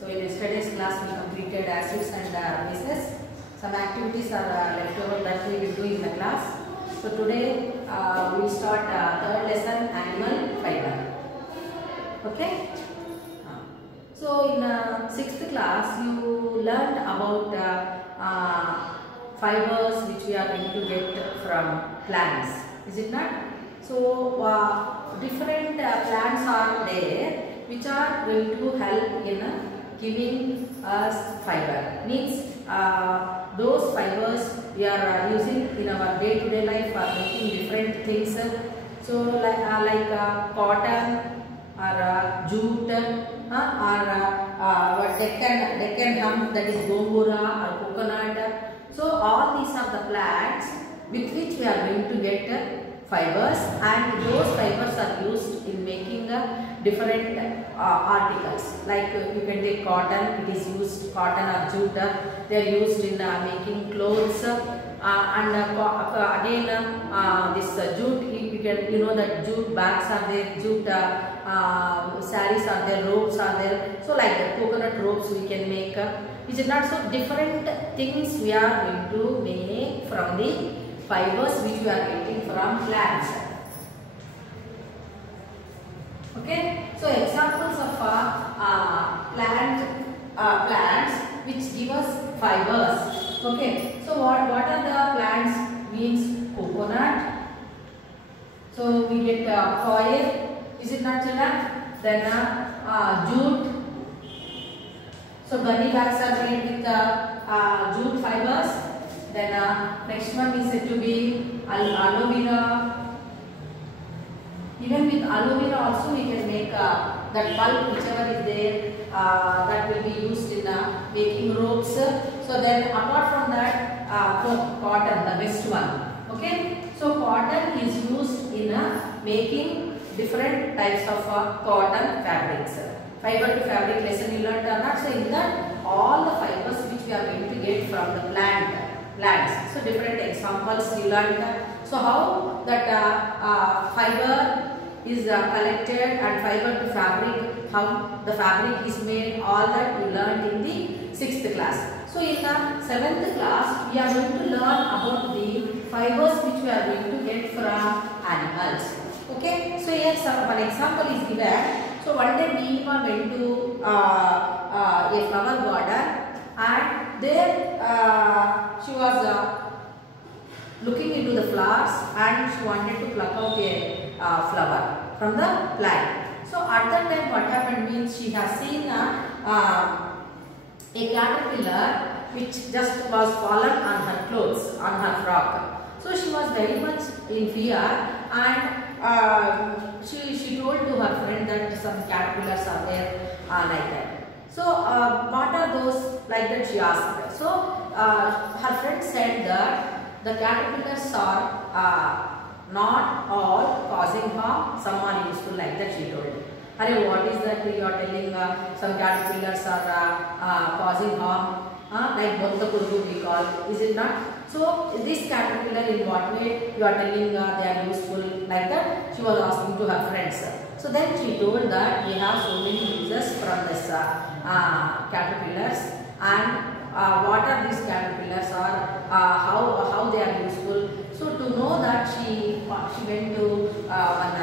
So in yesterday's class we completed acids and bases. Some activities are left over that we will do in the class. So today we will start third lesson, animal fiber. Okay. So in sixth class you learned about fibers which we are going to get from plants. Is it not? So different plants are there which are going to help in giving us fiber. Means those fibers we are using in our day-to-day life for making different things. So like cotton or jute or Deccan hemp, that is gongura or coconut. So all these are the plants with which we are going to get fibers, and those fibers are used in making different articles. Like you can take cotton, it is used, cotton or jute, they are used in making clothes, and again this jute, you know that jute bags are there, jute saris are there, ropes are there. So like the coconut ropes we can make. Is it not? So different things we are going to make from the fibers which we are getting from plants. Okay. So examples of plants which give us fibers. Okay. So what are the plants? Means coconut. So we get coir. Is it not, children? Then jute. So gunny bags are made with jute fibers. Then next one is said to be aloe vera. Even with aloe vera also we can make that pulp whichever is there, that will be used in making ropes. So then apart from that, cotton, the best one. Okay. So cotton is used in making different types of cotton fabrics. Fiber to fabric lesson you learned or not? So in that all the fibers which we are going to get from the plants. So different examples you learned. So how that fiber is collected and fiber to fabric, how the fabric is made, all that you learned in the 6th class. So in the 7th class we are going to learn about the fibers which we are going to get from animals. Okay. So here one example is given. So one day Neelima went to a flower garden, and there she was looking into the flowers, and she wanted to pluck out a flower from the plant. So at that time what happened means she has seen a caterpillar which just was fallen on her clothes, on her frock. So she was very much in fear, and she told to her friend that some caterpillars are there like that. So what are those like that, she asked. So her friend said that the caterpillars are not all causing harm, some are useful, like that she told. Arey, what is that you are telling? Some caterpillars are causing harm, like bontapurugu we call, is it not? So this caterpillar, in what way you are telling they are useful, like that she was asking to her friends. So then she told that we have so many uses from this caterpillars, and what are these caterpillars, or how they are useful. So to know that she went to an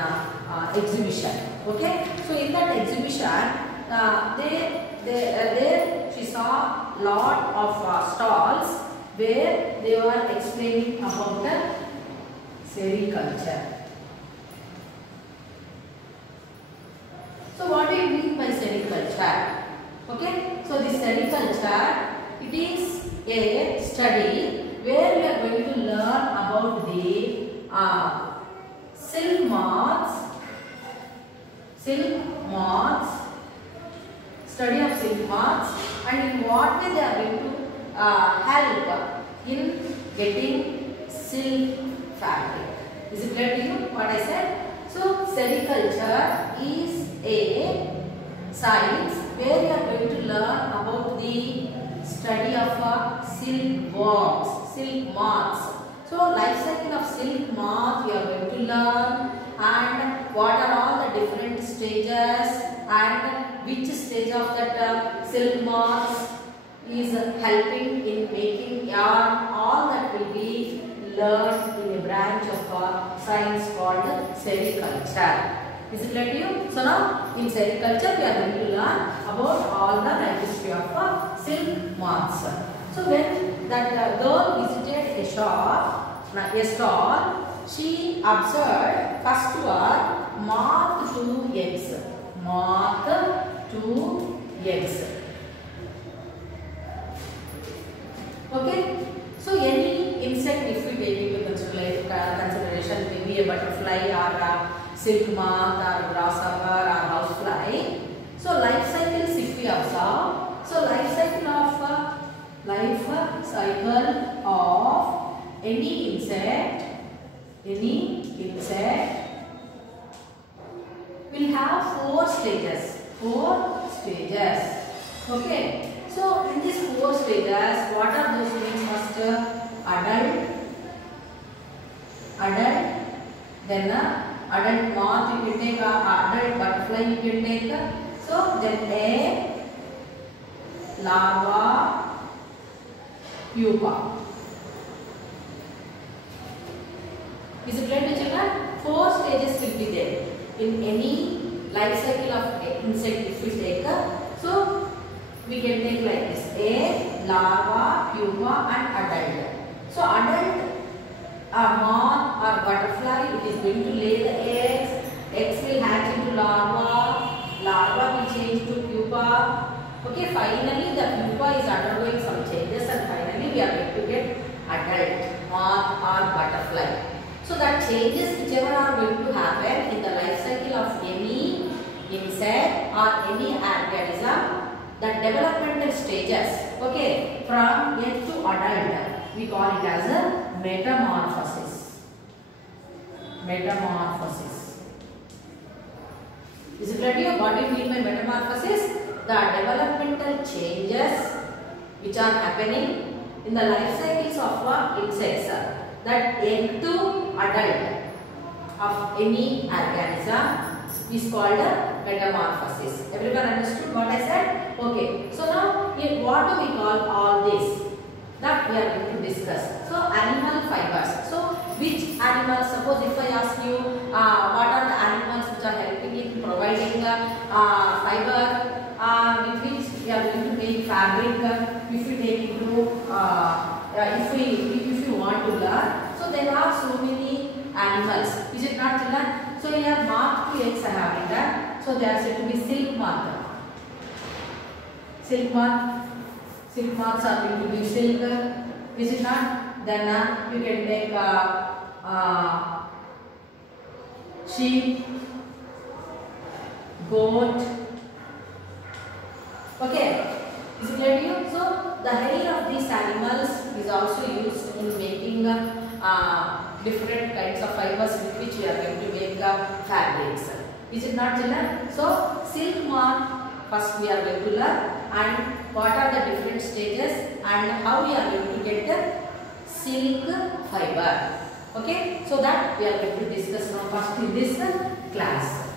exhibition. Okay. So in that exhibition there she saw lot of stalls where they were explaining about the sericulture. So what do you mean by sericulture? Okay. So the sericulture, it is a study where we are going to learn about the silk moths, study of silk moths, and in what way they are going to help in getting silk fabric. Is it clear to you what I said? So sericulture is a science where we are going to learn about the study of silkworms, silk moths. So life cycle of silk moth we are going to learn, and what are all the different stages, and which stage of that silk moths is helping in making yarn. All that will be learned in a branch of science called sericulture. Is it clear to you? So now in sericulture we are going to learn about all the life history of silk moths. So when that girl visited a stall, she observed first one moth to eggs. Moth to eggs. Okay. So any insect, if we take into consideration, maybe a butterfly or a silk moth or grasshopper or housefly. So life cycles, if we observe, so life cycle of any insect will have four stages. Okay. So in these four stages, what are those things? First, adult, then adult moth you can take, adult butterfly you can take. So then egg, larva, pupa. Is it clear to children? Four stages will be there in any life cycle of insect if we take. So we can take like this: egg, larva, pupa and adult. So adult moth or butterfly, it is going to lay the eggs. Eggs will hatch into larva. Larva will change to pupa. Okay, finally the pupa is undergoing some changes and finally we are going to get adult moth or butterfly. So that changes whichever are going to happen in the life cycle of any insect or any organism, the developmental stages, okay, from egg to adult, we call it as a metamorphosis. Is it clear to you? What do you mean by metamorphosis? The developmental changes which are happening in the life cycles of insects, that egg to adult of any organism is called a metamorphosis. Everyone understood what I said? Okay. So now, what do we call all this? That we are going to discuss. So animal fibers. So which animals? Suppose if I ask you, what are the animals which are helping in providing fiber, with which we are going to make fabric? If we take into, if you want to learn, so there are so many animals. Is it not children? So here moth to eggs I have written. So they are said to be silk moth. Silk moths are going to be silk. Is it not? Then you can take sheep, goat. Okay. Is it clear to you? So the hair of these animals is also used in making different kinds of fibers with which we are going to make fabrics. Is it not children? So silk moth first we are going to learn, and what are the different stages and how we are going to get the silk fiber. Okay, so that we are going to discuss now first in this class.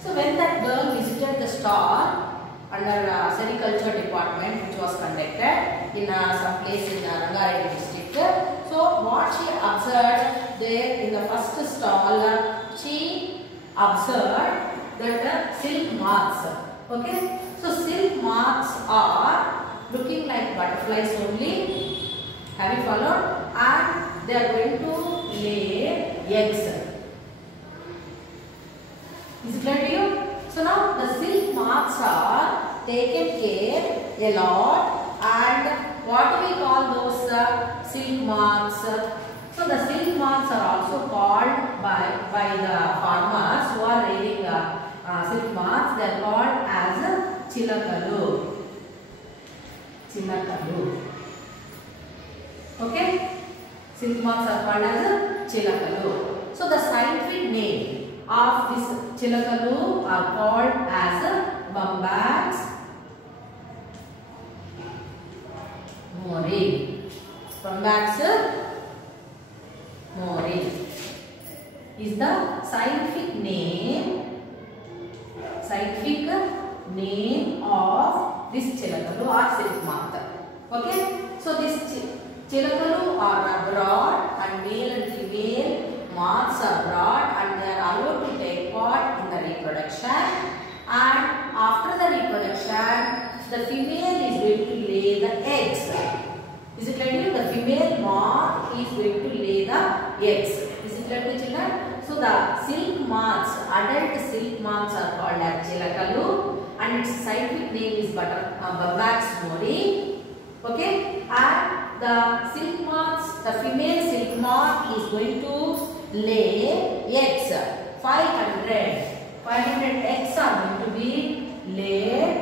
So when that girl visited the stall under sericulture department, which was conducted in some place in Rangareddy district, so what she observed there in the first stall, she observed that silk moths. Okay, so silk moths are looking like butterflies only. Have you followed? And they are going to lay eggs. Is it clear to you? So now the silk moths are taken care a lot, and what do we call those silk moths? So the silk moths are also called by the farmers who are rearing silk moths. They are called as chilakalu. Okay, silk moths are called as chilakalu. So the scientific name of this chilakalu are called as Bombax mori. Bombax mori is the scientific name name of this chilakalu or silk moth. Okay, so this chilakalu are abroad and male and female moths are abroad and they are allowed to take part in the reproduction, and after the reproduction the female is going to lay the eggs. Is it clear? The female moth is going to lay the eggs. Is it clear, children? So the silk moths, adult silk moths are called as chilakalu, and its scientific name is Bubbax mori. Okay, and the silk moths, the female silk moth is going to lay eggs. 500 eggs are going to be laid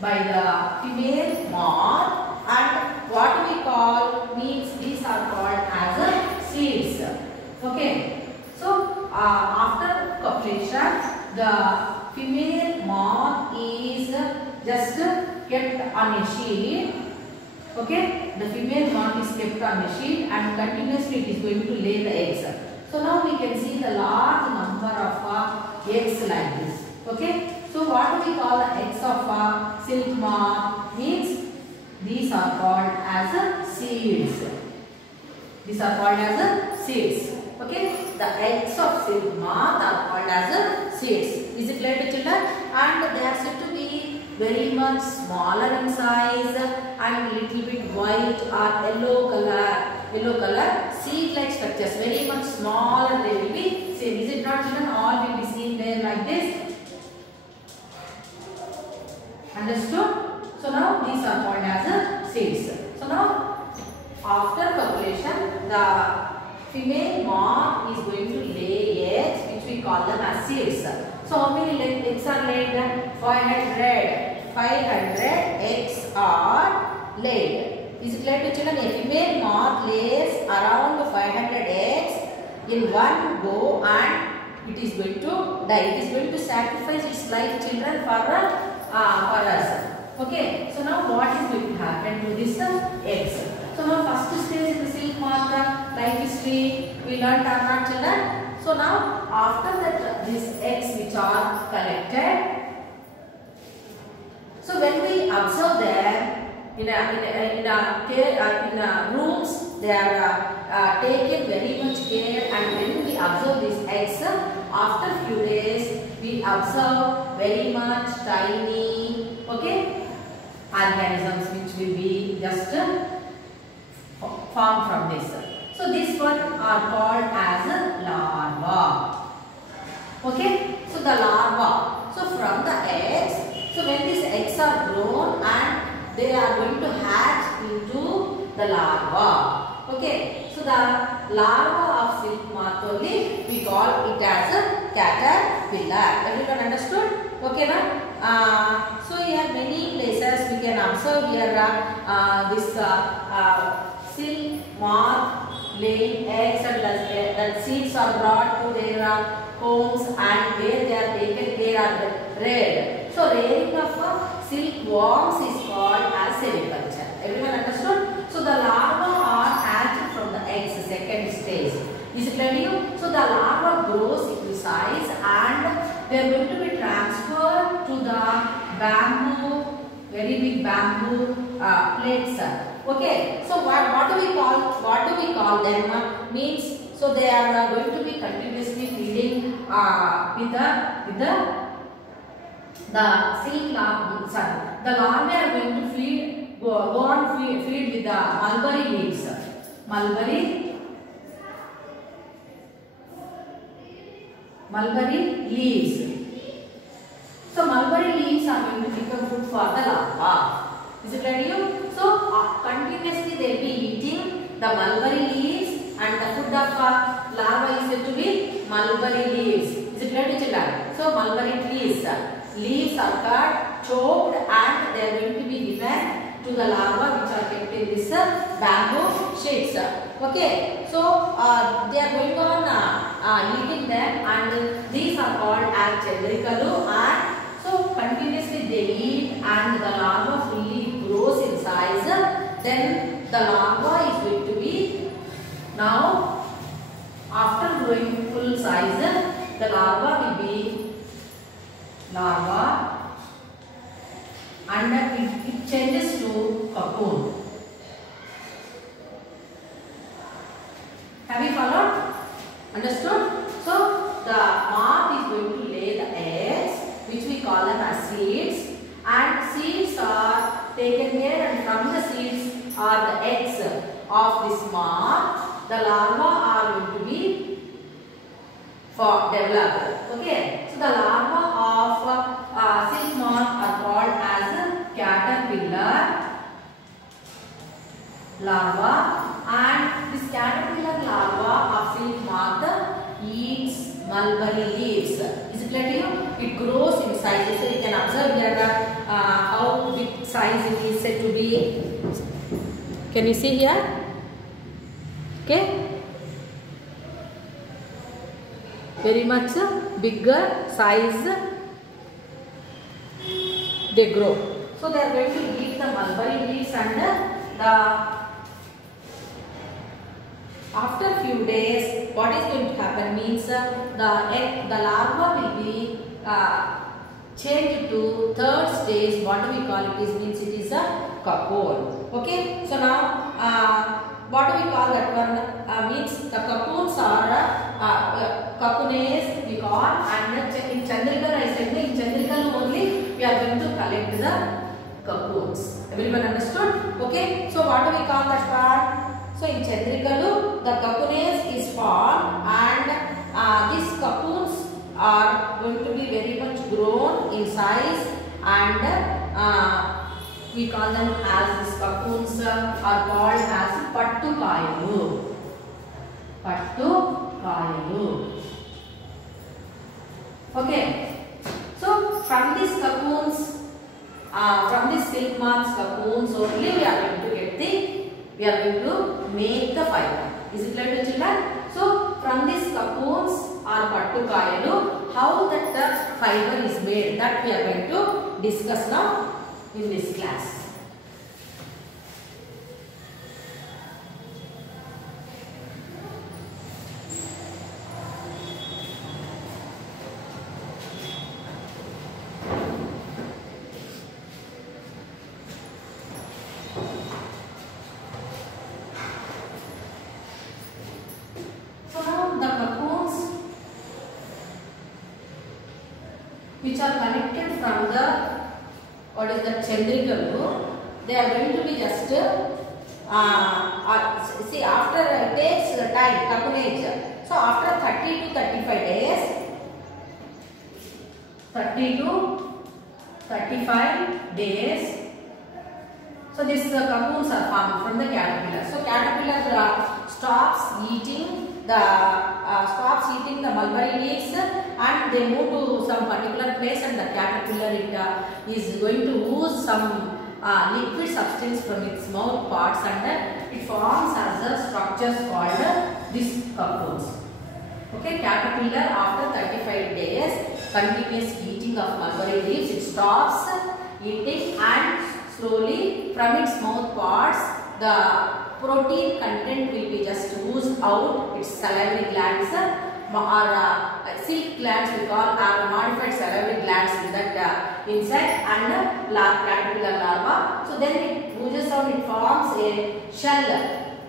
by the female moth, and what we call means these are called as seeds. Okay, so after copulation the female moth is just kept on a sheet. Okay, the female moth is kept on a sheet and continuously it is going to lay the eggs. So now we can see the large number of eggs like this. Okay, so what do we call the eggs of silk moth? Means these are called as seeds. These are called as seeds. Okay, the eggs of silk moth are called as seeds. Is it clear to children? And they are said to be very much smaller in size and little bit white or yellow color, seed-like structures, very much smaller they will be seen. Is it not, children? All will be seen there like this. Understood? So now these are called as seeds. So now after copulation the female moth is going to lay eggs which we call them as seeds. So how many eggs are laid? 500 eggs are laid. Is it clear to children? A female moth lays around 500 eggs in one go and it is going to die. It is going to sacrifice its life, children, for us. Okay, so now what is going to happen to this eggs? So now first stage in the silk moth life history we learned or not, children? So now after that these eggs which are collected, so when we observe them in rooms, they are taken very much care, and when we observe these eggs, after few days we observe very much tiny, okay, organisms which will be just formed from this. So this one are called as larva. Okay, so the larva. So from the eggs, so when these eggs are grown and they are going to hatch into the larva. Okay, so the larva of silk moth only we call it as a caterpillar. Everyone understood? Okay, now so here many places we can observe here this silk moth laying eggs, and the seeds are brought to their homes, and where they are taken they are reared. So rearing of silkworms is called as sericulture. Everyone understood? So the larvae are hatched from the eggs, second stage. Is it clear to you? So the larva grows into size and they are going to be transferred to the bamboo, very big bamboo plates. Okay. So what do we call them? Means so they are going to be continuously feeding with the silk larvae. The larvae are going to feed with the mulberry leaves. Mulberry leaves. So mulberry leaves are going to become food for the larva. Is it clear to you? So continuously they will be eating the mulberry leaves, and the food of larva is said to be mulberry leaves. Is it clear to children? So mulberry trees. Leaves are cut, chopped, and they are going to be given to the larvae which are kept in this bamboo sheets. Okay, so they are going on eating them, and these are called as chelericalu, and so continuously they eat, and the larva fully grows in size. Then the larva is going to be now after growing full size, the larva will be the larvae are going to be developed. Okay, so the larvae of silk moth are called as caterpillar larva, and this caterpillar larva of silk moth eats mulberry leaves. Is it clear to you? It grows in size. So you can observe here how big size it is said to be. Can you see here? Okay. Very much bigger size they grow. So they are going to eat the mulberry leaves, and after few days, what is going to happen means the larva will be changed to third stage. What do we call it? Means it is a cocoon. Okay. So now what do we call that one? Means the cocoons are cocoons we call, and in Chandrika I said in Chandrika only we are going to collect the cocoons. Everyone understood? Okay. So what do we call that part? So in Chandrikalu, the cocoons is formed, and these cocoons are going to be very much grown in size, and we call them as these cocoons are called as pattu kayalu. Pattu kayalu. Okay. So from these cocoons, from these silk moths cocoons only we are going to get we are going to make the fiber. Is it clear to children? So from these cocoons or pattu kayalu, how that the fiber is made, that we are going to discuss now in this class. Which are connected from the Chandrikalu, they are going to be just see, after it takes time, cocoonage. So after 30 to 35 days, 30 to 35 days, so these cocoons are formed from the caterpillar. So caterpillar stops eating the mulberry leaves, and they move to some particular place, and the caterpillar is going to ooze some liquid substance from its mouth parts, and it forms as a structures called these cocoons. Okay, caterpillar after 35 days continuous eating of mulberry leaves, it stops eating, and slowly from its mouth parts the protein content will be just oozed out. Its salivary glands or silk glands we call are modified salivary glands in that insect, and caterpillar larva. So then it oozes out, it forms a shell,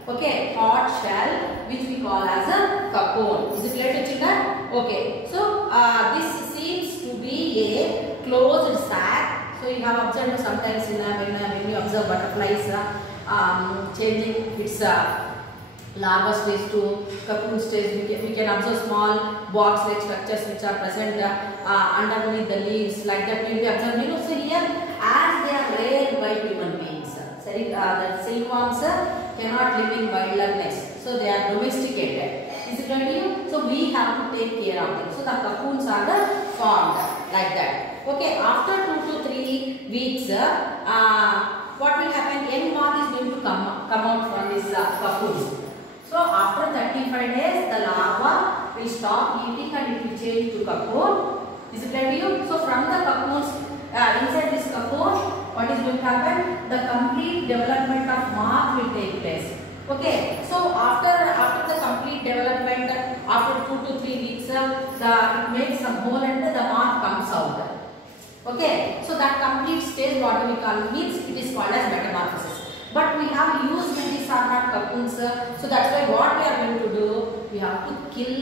okay, hard shell, which we call as a cocoon. Is it clear to children? Okay, so this seems to be a closed sac. So you have observed sometimes when you observe butterflies changing its larva stage to cocoon stage, we can observe small box-like structures which are present underneath the leaves, like that we will be observing. So here, as they are reared by human beings, the silkworms cannot live in wilderness, so they are domesticated. Is it clear to you? So we have to take care of them. So the cocoons are formed like that. Okay, after 2 to 3 weeks, what will happen? Young moth is going to come out from this cocoon. So after 35 days, the larva will stop eating and it will change to cocoon. Is it clear to you? So from the cocoons, inside this cocoon, what is going to happen? The complete development of moth will take place. Okay. So after the complete development, after 2 to 3 weeks, it makes some hole and the moth comes out. Okay, so that complete stage, what do we call, means it is called as metamorphosis. But we have used these are not cocoons, so that's why what we are going to do, we have to kill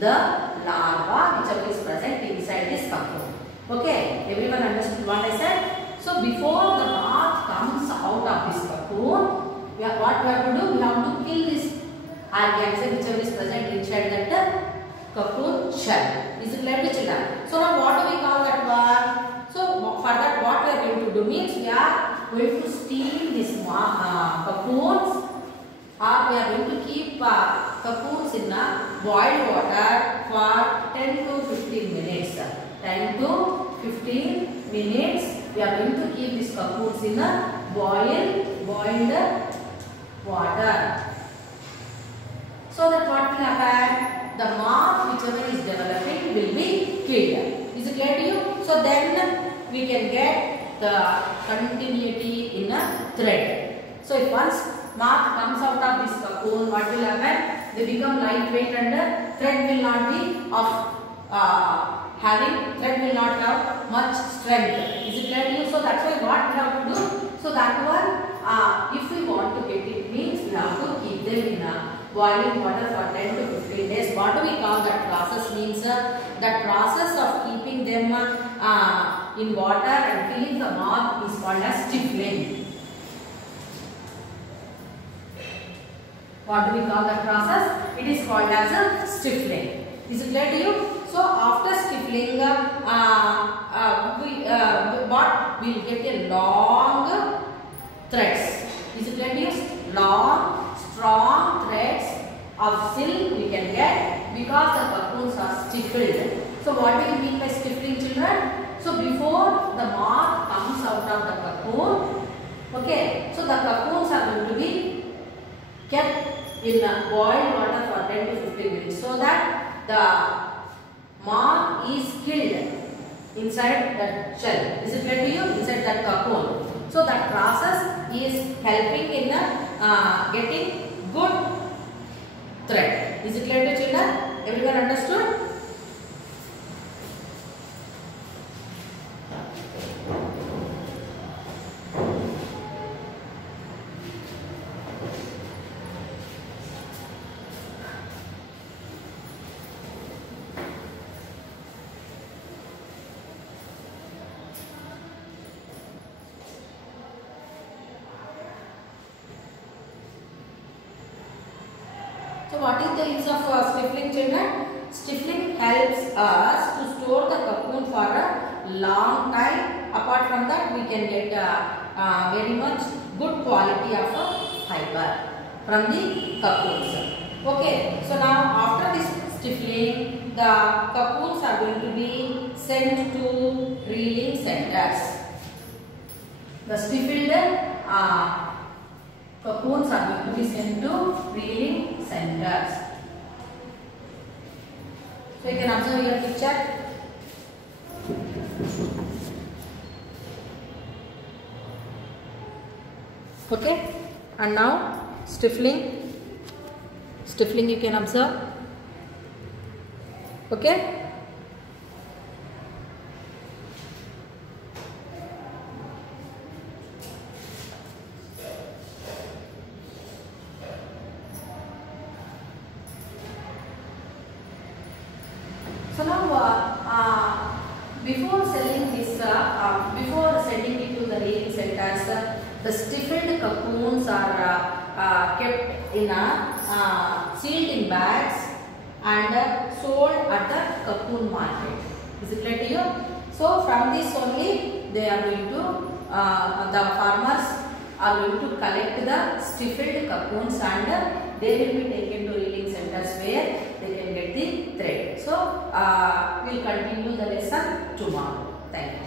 the larva whichever is present inside this cocoon. Okay, everyone understood what I said? So before the moth comes out of this cocoon, what we have to do, we have to kill this organza whichever is present inside that cocoon shell. Is it clear to children? So now what do we call that one? So for that what we are going to do means we are going to steam these cocoons, or we are going to keep cocoons in boiled water for 10 to 15 minutes. 10 to 15 minutes we are going to keep these cocoons in boiled water. So that what will happen? The moth whichever is developing will be killed. Is it clear to you? So then we can get the continuity in a thread. So if once moth comes out of this cocoon, what will happen? They become lightweight and the thread will not be of thread will not have much strength. Is it clear to you? So that's why what we have to do? So that one, if we want to get it means we have to keep them in boiling water for 10 to 15 days. What do we call that process means? That process of keeping them in water and killing the moth is called as stifling. What do we call that process? It is called as a stifling. Is it clear to you? So after stifling, we will get a long threads. Is it clear to you? Long, strong threads of silk we can get because the cocoons are stifled. So what do you mean by stifling, children? So before the moth comes out of the cocoon, okay, so the cocoons are going to be kept in boiled water for 10 to 15 minutes so that the moth is killed inside that shell. Is it clear to you? Inside that cocoon. So that process is helping in getting good thread. Is it clear to children? Everyone understood? So what is the use of stifling, children? Stifling helps us to store the cocoon for a long time. Apart from that, we can get very much good quality of fiber from the cocoons. Okay, so now after this stifling, the cocoons are going to be sent to reeling centers. The stifled cocoons are going to be sent to reeling centers. So you can observe your picture. Okay, and now stifling you can observe. Okay. So now, before selling this, before sending it to the reeling centers, the stifled cocoons are kept in sealed in bags and sold at the cocoon market. Is it clear to you? So from this only they are going to, the farmers are going to collect the stifled cocoons and they will be taken to reeling centers where they can get the thread. So we will continue the lesson tomorrow. Thank you.